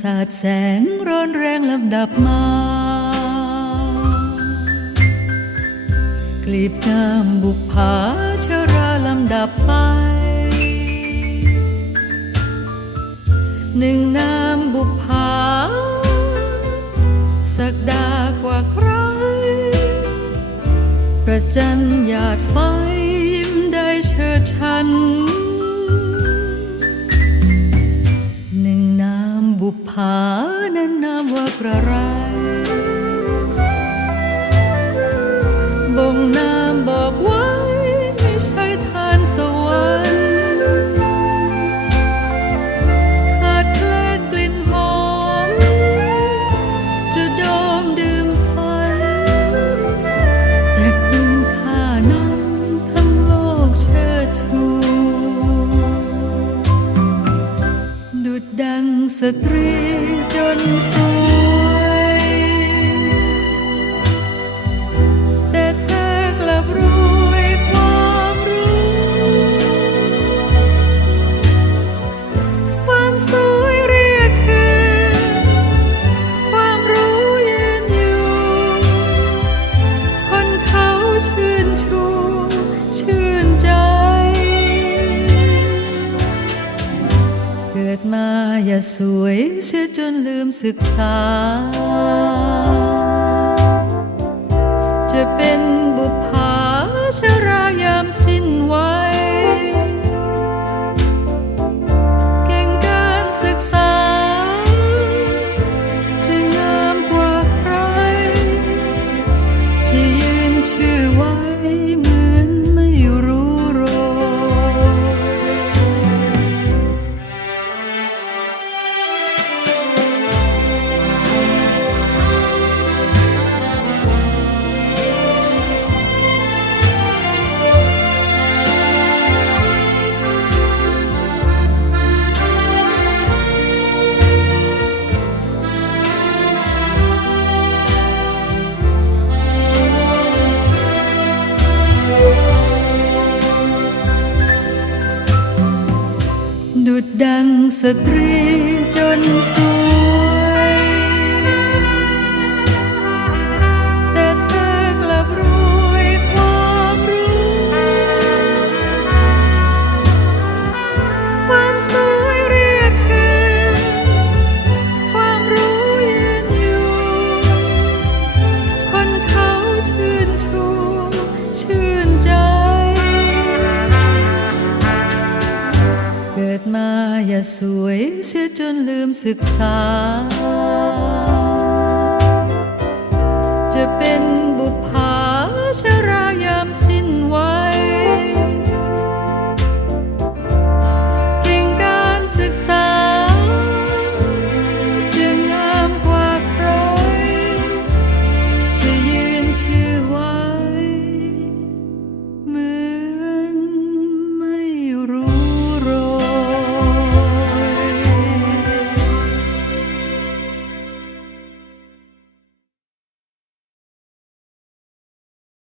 สาดแสงร้อนแรงลำดับมา กลีบน้ำบุกผาชราลำดับไป หนึ่งน้ำบุกผาสักดากว่าใคร ประจันหยาดไฟยิ้มได้เชิดชันานั้นนามว่ากระไรบ่งน้ำบอกไว้ไม่ใช่ทานตะวัน ขาดแคลนกลิ่นหอม จะดมดื่มฝัน แต่คุณค่านั้นทั้งโลกเชิดชู ดุดดังสตรี จน อย่าสวยเสียจนลืมศึกษา ดุดดังสตรีจนสู สวยเสียจนลืมศึกษา จะเป็นบุพภาชร